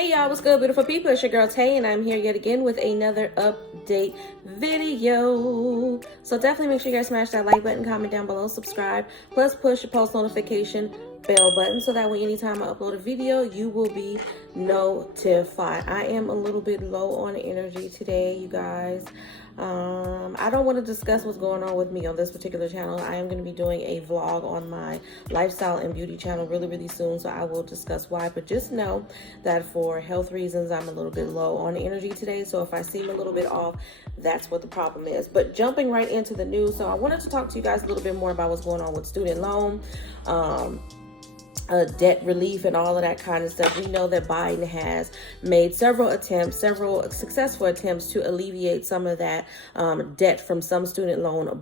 Hey y'all, what's good, beautiful people? It's your girl Tay, and I'm here yet again with another update video. So definitely make sure you guys smash that like button, comment down below, subscribe, plus push the post notification bell button so that way anytime I upload a video, you will be notified. I am a little bit low on energy today, you guys. I don't want to discuss what's going on with me on this particular channel. I am going to be doing a vlog on my lifestyle and beauty channel really soon, so I will discuss why. But just know that for health reasons, I'm a little bit low on energy today. So if I seem a little bit off, that's what the problem is. But jumping right into the news, so I wanted to talk to you guys a little bit more about what's going on with student loan, debt relief and all of that kind of stuff. We know that Biden has made several successful attempts to alleviate some of that debt from some student loan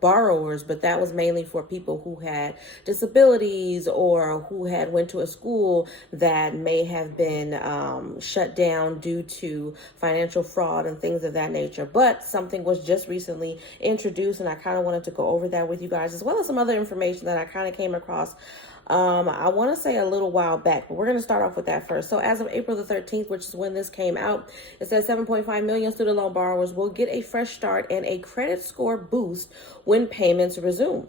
borrowers, but that was mainly for people who had disabilities or who had went to a school that may have been shut down due to financial fraud and things of that nature. But something was just recently introduced, and I kind of wanted to go over that with you guys, as well as some other information that I kind of came across I want to say a little while back, but we're going to start off with that first. So as of April the 13th, which is when this came out, it says 7.5 million student loan borrowers will get a fresh start and a credit score boost when payments resume.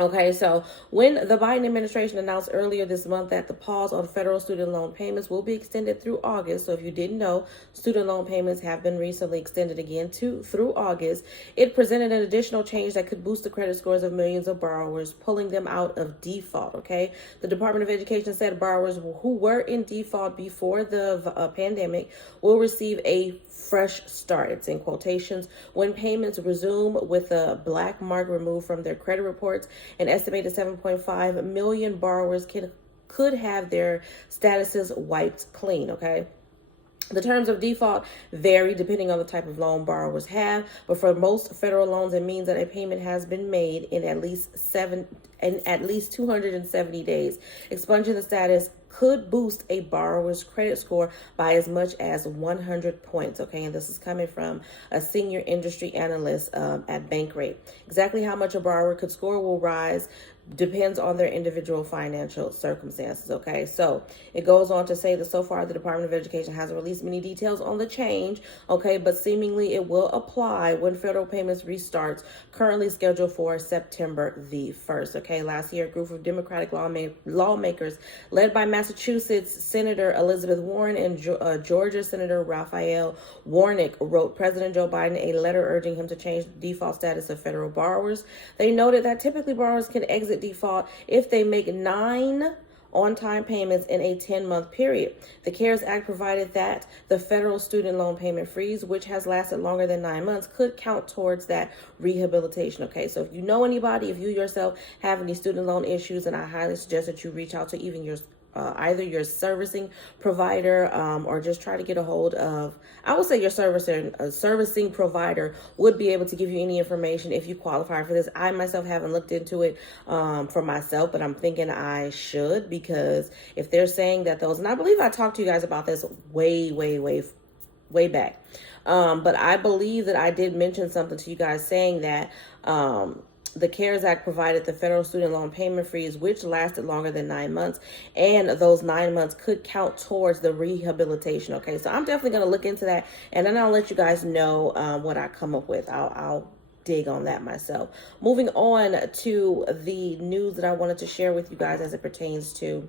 Okay, so when the Biden administration announced earlier this month that the pause on federal student loan payments will be extended through August. So if you didn't know, student loan payments have been recently extended again through August. It presented an additional change that could boost the credit scores of millions of borrowers, pulling them out of default. Okay, the Department of Education said borrowers who were in default before the pandemic will receive a fresh start. It's in quotations. When payments resume with a black mark removed from their credit reports, an estimated 7.5 million borrowers could have their statuses wiped clean. Okay. The terms of default vary depending on the type of loan borrowers have, but for most federal loans, it means that a payment has been made in at least 270 days. Expunging the status could boost a borrower's credit score by as much as 100 points. Okay, and this is coming from a senior industry analyst at Bankrate. Exactly how much a borrower could score will rise depends on their individual financial circumstances. Okay, so it goes on to say that so far the Department of Education hasn't released many details on the change. Okay, but seemingly it will apply when federal payments restarts, currently scheduled for September the 1st. Okay, last year a group of Democratic lawmakers led by Massachusetts Senator Elizabeth Warren and Georgia Senator Raphael Warnock wrote President Joe Biden a letter urging him to change the default status of federal borrowers. They noted that typically borrowers can exit default if they make 9 on-time payments in a 10-month period. The CARES Act provided that the federal student loan payment freeze, which has lasted longer than 9 months, could count towards that rehabilitation. Okay, so if you know anybody, if you yourself have any student loan issues, then I highly suggest that you reach out to even your either your servicing provider or just try to get a hold of, I would say your servicing provider would be able to give you any information if you qualify for this. I myself haven't looked into it for myself, but I'm thinking I should, because if they're saying that those, and I believe I talked to you guys about this way back, but I believe that I did mention something to you guys saying that the CARES Act provided the federal student loan payment freeze, which lasted longer than 9 months, and those 9 months could count towards the rehabilitation. Okay, so I'm definitely going to look into that, and then I'll let you guys know what I come up with. I'll dig on that myself. Moving on to the news that I wanted to share with you guys as it pertains to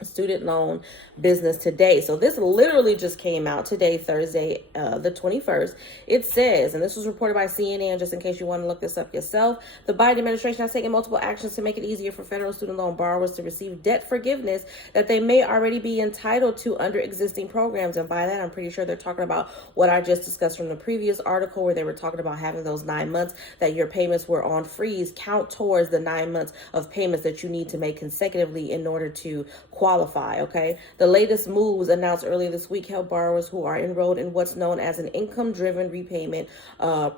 student loan business today. So this literally just came out today, Thursday, the 21st. It says, and this was reported by CNN, just in case you want to look this up yourself, the Biden administration has taken multiple actions to make it easier for federal student loan borrowers to receive debt forgiveness that they may already be entitled to under existing programs. And by that, I'm pretty sure they're talking about what I just discussed from the previous article, where they were talking about having those 9 months that your payments were on freeze count towards the 9 months of payments that you need to make consecutively in order to qualify. Okay, the latest moves announced earlier this week help borrowers who are enrolled in what's known as an income-driven repayment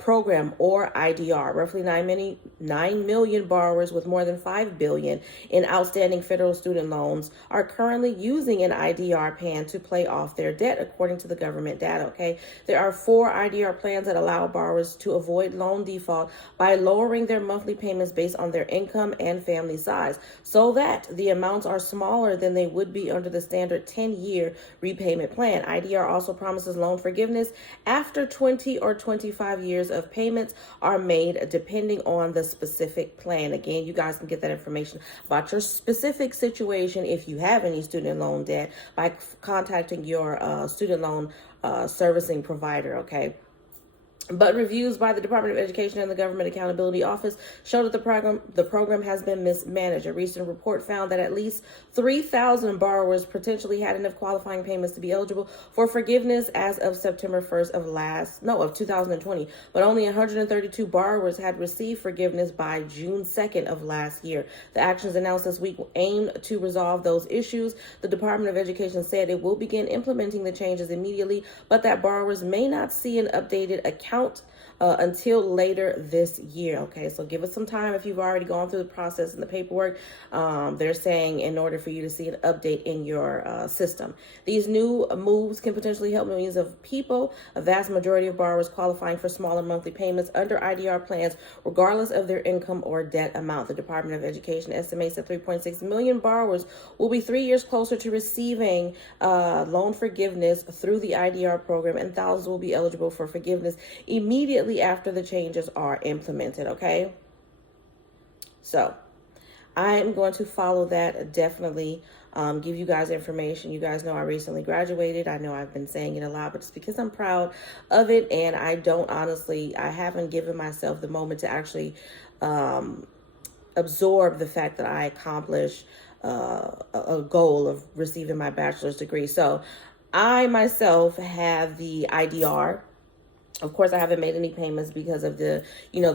program, or IDR. Roughly 9 million borrowers with more than $5 billion in outstanding federal student loans are currently using an IDR plan to pay off their debt, according to the government data. Okay, there are 4 IDR plans that allow borrowers to avoid loan default by lowering their monthly payments based on their income and family size, so that the amounts are smaller than than they would be under the standard 10-year repayment plan. IDR also promises loan forgiveness after 20 or 25 years of payments are made, depending on the specific plan. Again, you guys can get that information about your specific situation if you have any student loan debt by contacting your student loan servicing provider, okay? But reviews by the Department of Education and the Government Accountability Office show that the program has been mismanaged. A recent report found that at least 3,000 borrowers potentially had enough qualifying payments to be eligible for forgiveness as of September 1st of 2020. But only 132 borrowers had received forgiveness by June 2nd of last year. The actions announced this week aim to resolve those issues. The Department of Education said it will begin implementing the changes immediately, but that borrowers may not see an updated account until later this year. Okay, so give us some time if you've already gone through the process and the paperwork. They're saying in order for you to see an update in your system. These new moves can potentially help millions of people. A vast majority of borrowers qualifying for smaller monthly payments under IDR plans, regardless of their income or debt amount. The Department of Education estimates that 3.6 million borrowers will be 3 years closer to receiving loan forgiveness through the IDR program, and thousands will be eligible for forgiveness immediately after the changes are implemented, okay? So I am going to follow that, definitely give you guys information. You guys know I recently graduated. I know I've been saying it a lot, but it's because I'm proud of it, and I haven't given myself the moment to actually absorb the fact that I accomplished a goal of receiving my bachelor's degree. So I myself have the IDR. Of course, I haven't made any payments because of the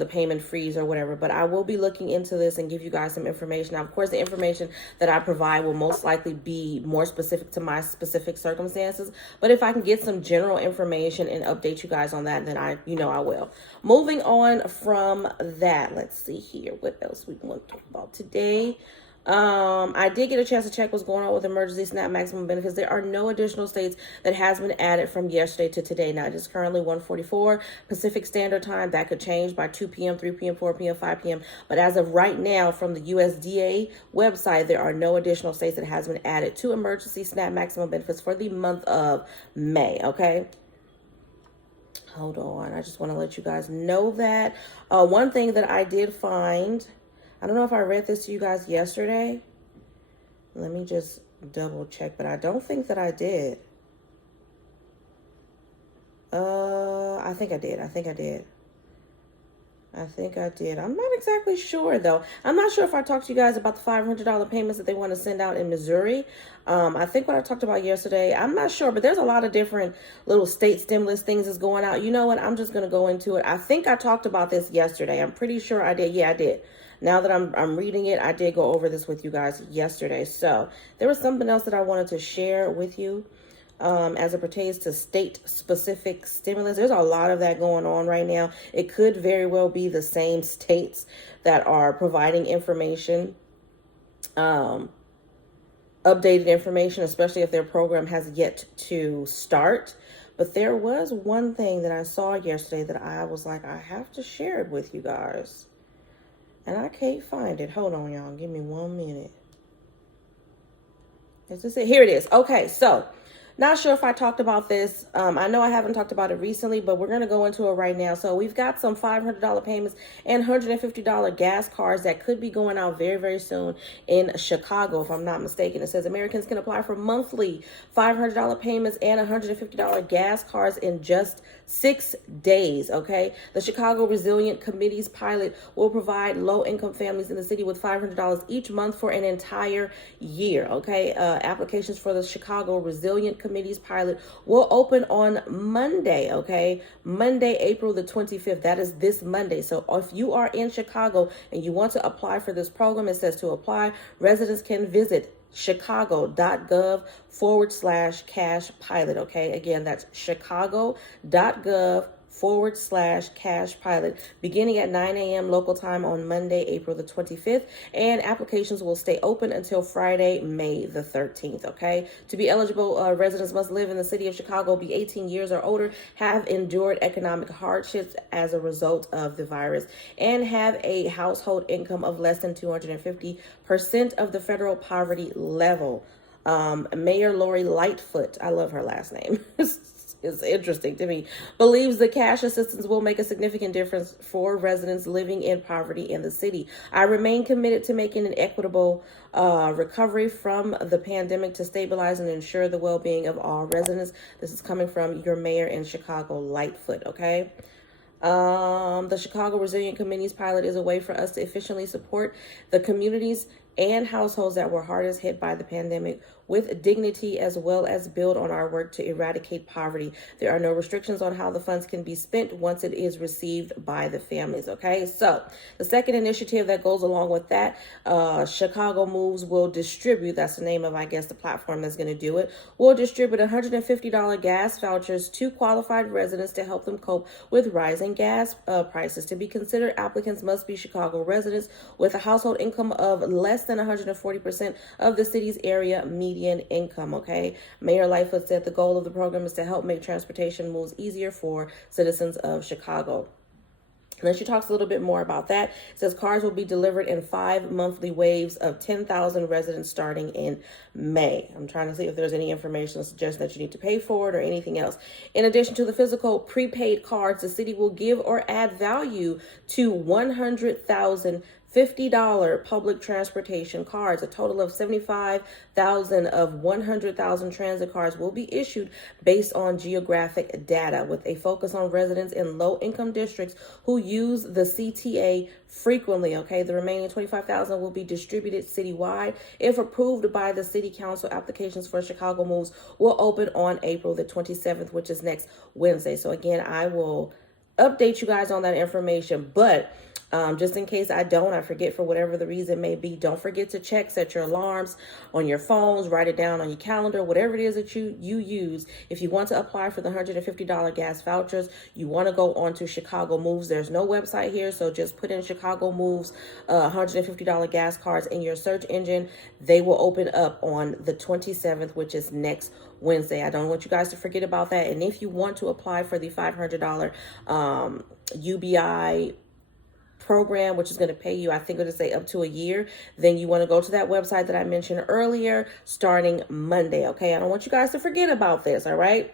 payment freeze or whatever, but I will be looking into this and give you guys some information. Now, of course, the information that I provide will most likely be more specific to my specific circumstances, but if I can get some general information and update you guys on that, then I will. Moving on from that, let's see here. What else we want to talk about today? I did get a chance to check what's going on with emergency SNAP maximum benefits. There are no additional states that has been added from yesterday to today. Now, it is currently 1:44 Pacific Standard Time. That could change by 2 p.m., 3 p.m., 4 p.m., 5 p.m. But as of right now, from the USDA website, there are no additional states that has been added to emergency SNAP maximum benefits for the month of May, okay? Hold on. I just want to let you guys know that. One thing that I did find, I don't know if I read this to you guys yesterday. Let me just double check, but I don't think that I did. I think I did. I'm not exactly sure, though. I'm not sure if I talked to you guys about the $500 payments that they want to send out in Missouri. I think what I talked about yesterday, I'm not sure, but there's a lot of different little state stimulus things that's going out. You know what? I'm just going to go into it. I think I talked about this yesterday. I'm pretty sure I did. Yeah, I did. Now that I'm reading it, I did go over this with you guys yesterday. So there was something else that I wanted to share with you as it pertains to state-specific stimulus. There's a lot of that going on right now. It could very well be the same states that are providing information, updated information, especially if their program has yet to start. But there was one thing that I saw yesterday that I was like, I have to share it with you guys. And I can't find it. Hold on, y'all. Give me 1 minute. Is this it? Here it is. Okay, so not sure if I talked about this. I know I haven't talked about it recently, but we're going to go into it right now. So we've got some $500 payments and $150 gas cards that could be going out very, very soon in Chicago, if I'm not mistaken. It says Americans can apply for monthly $500 payments and $150 gas cards in just 6 days, okay? The Chicago Resilient Committee's pilot will provide low-income families in the city with $500 each month for an entire year, okay? Applications for the Chicago Resilient Committee's pilot will open on Monday, okay? Monday, April the 25th. That is this Monday. So if you are in Chicago and you want to apply for this program, it says to apply, residents can visit chicago.gov/cash pilot. Okay. Again, that's chicago.gov/cash pilot, beginning at 9 a.m. local time on Monday, April the 25th. And applications will stay open until Friday, May the 13th. Okay. To be eligible, residents must live in the city of Chicago, be 18 years or older, have endured economic hardships as a result of the virus, and have a household income of less than 250% of the federal poverty level. Mayor Lori Lightfoot, I love her last name. It's interesting to me, believes the cash assistance will make a significant difference for residents living in poverty in the city. I remain committed to making an equitable recovery from the pandemic to stabilize and ensure the well-being of all residents. This is coming from your mayor in Chicago, Lightfoot, okay? The Chicago Resilient Committee's pilot is a way for us to efficiently support the communities and households that were hardest hit by the pandemic with dignity, as well as build on our work to eradicate poverty. There are no restrictions on how the funds can be spent once it is received by the families. Okay, so the second initiative that goes along with that, Chicago Moves will distribute, that's the name of, I guess, the platform that's going to do it, will distribute $150 gas vouchers to qualified residents to help them cope with rising gas prices. To be considered, applicants must be Chicago residents with a household income of less than 140% of the city's area median income. Okay, Mayor Lightfoot said the goal of the program is to help make transportation moves easier for citizens of Chicago. And then she talks a little bit more about that. It says cars will be delivered in 5 monthly waves of 10,000 residents starting in May. I'm trying to see if there's any information that suggests that you need to pay for it or anything else. In addition to the physical prepaid cards, the city will give or add value to 100,000 $50 public transportation cards. A total of 75,000 of 100,000 transit cards will be issued based on geographic data, with a focus on residents in low-income districts who use the CTA frequently. Okay, the remaining 25,000 will be distributed citywide. If approved by the city council, applications for Chicago Moves will open on April the 27th, which is next Wednesday. So again, I will update you guys on that information, but just in case I forget for whatever the reason may be, don't forget to set your alarms on your phones, write it down on your calendar, whatever it is that you use. If you want to apply for the $150 gas vouchers, you want to go on to Chicago Moves. There's no website here, so just put in Chicago Moves $150 gas cards in your search engine. They will open up on the 27th, which is next Wednesday. I don't want you guys to forget about that. And if you want to apply for the $500 UBI program, which is going to pay you, I think it'll say up to a year, then you want to go to that website that I mentioned earlier starting Monday. Okay, I don't want you guys to forget about this. All right.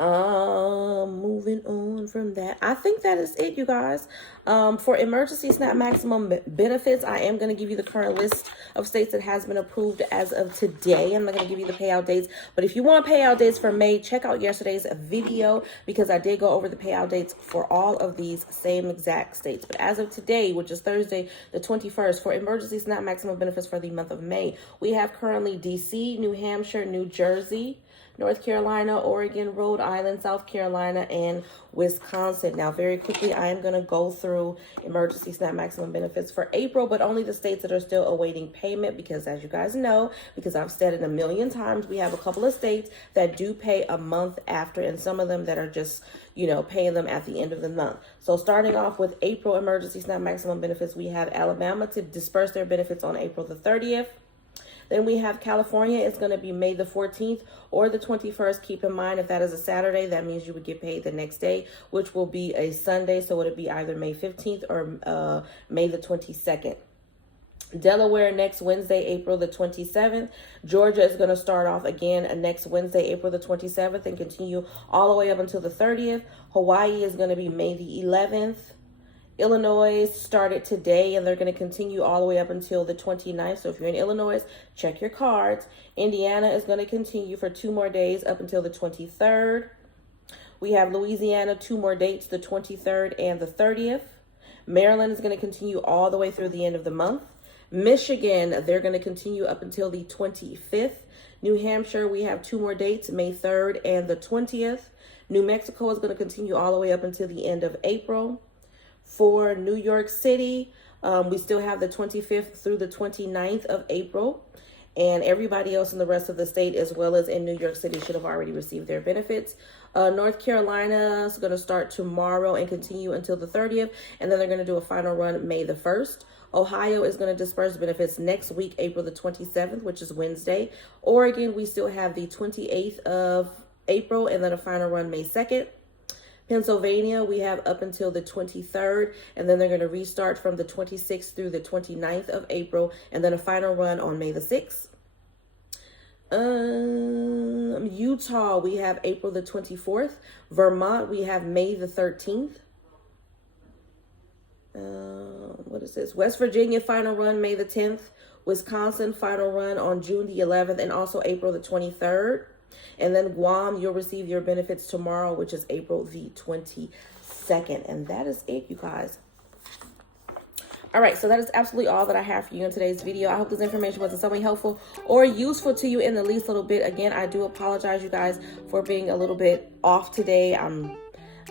Moving on from that, I think that is it, you guys. For emergency SNAP maximum benefits, I am going to give you the current list of states that has been approved as of today. I'm not going to give you the payout dates, but if you want payout dates for May, check out yesterday's video because I did go over the payout dates for all of these same exact states. But as of today, which is Thursday, the 21st, for emergency SNAP maximum benefits for the month of May, we have currently DC, New Hampshire, New Jersey, North Carolina, Oregon, Rhode Island, South Carolina, and Wisconsin. Now, very quickly, I am going to go through emergency SNAP maximum benefits for April, but only the states that are still awaiting payment because, as you guys know, because I've said it a million times, we have a couple of states that do pay a month after, and some of them that are just, paying them at the end of the month. So starting off with April emergency SNAP maximum benefits, we have Alabama to disperse their benefits on April the 30th. Then we have California. It's going to be May the 14th or the 21st. Keep in mind, if that is a Saturday, that means you would get paid the next day, which will be a Sunday. So it would be either May 15th or May the 22nd. Delaware next Wednesday, April the 27th. Georgia is going to start off again next Wednesday, April the 27th, and continue all the way up until the 30th. Hawaii is going to be May the 11th. Illinois started today, and they're going to continue all the way up until the 29th. So if you're in Illinois, check your cards. Indiana is going to continue for 2 more days up until the 23rd. We have Louisiana, 2 more dates, the 23rd and the 30th. Maryland is going to continue all the way through the end of the month. Michigan, they're going to continue up until the 25th. New Hampshire, we have 2 more dates, May 3rd and the 20th. New Mexico is going to continue all the way up until the end of April. For New York City, we still have the 25th through the 29th of April. And everybody else in the rest of the state, as well as in New York City, should have already received their benefits. North Carolina is going to start tomorrow and continue until the 30th. And then they're going to do a final run May the 1st. Ohio is going to disperse benefits next week, April the 27th, which is Wednesday. Oregon, we still have the 28th of April and then a final run May 2nd. Pennsylvania, we have up until the 23rd, and then they're going to restart from the 26th through the 29th of April, and then a final run on May the 6th. Utah, we have April the 24th. Vermont, we have May the 13th. What is this? West Virginia, final run May the 10th. Wisconsin, final run on June the 11th and also April the 23rd. And then Guam, you'll receive your benefits tomorrow, which is April the 22nd. And that is it, you guys. All right, so that is absolutely all that I have for you in today's video. I hope this information was in some way helpful or useful to you in the least little bit. Again, I do apologize, you guys, for being a little bit off today. I'm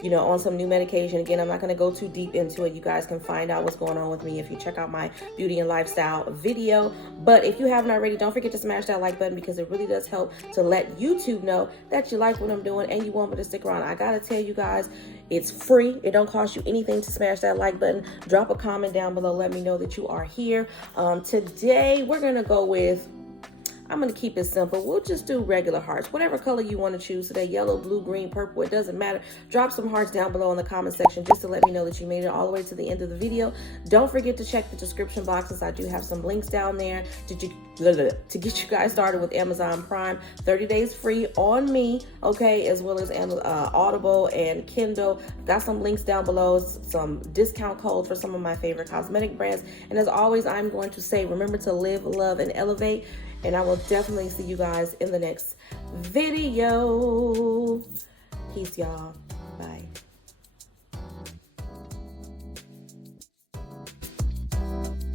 on some new medication. Again, I'm not going to go too deep into it. You guys can find out what's going on with me if you check out my beauty and lifestyle video. But if you haven't already, don't forget to smash that like button, because it really does help to let YouTube know that you like what I'm doing and you want me to stick around. I got to tell you guys, it's free. It don't cost you anything to smash that like button. Drop a comment down below. Let me know that you are here. Today, we're going to go with, I'm going to keep it simple. We'll just do regular hearts. Whatever color you want to choose today, yellow, blue, green, purple, it doesn't matter. Drop some hearts down below in the comment section just to let me know that you made it all the way to the end of the video. Don't forget to check the description boxes. I do have some links down there to get you guys started with Amazon Prime. 30 days free on me, okay, as well as Audible and Kindle. Got some links down below, some discount codes for some of my favorite cosmetic brands. And as always, I'm going to say, remember to live, love, and elevate. And I will definitely see you guys in the next video. Peace, y'all. Bye.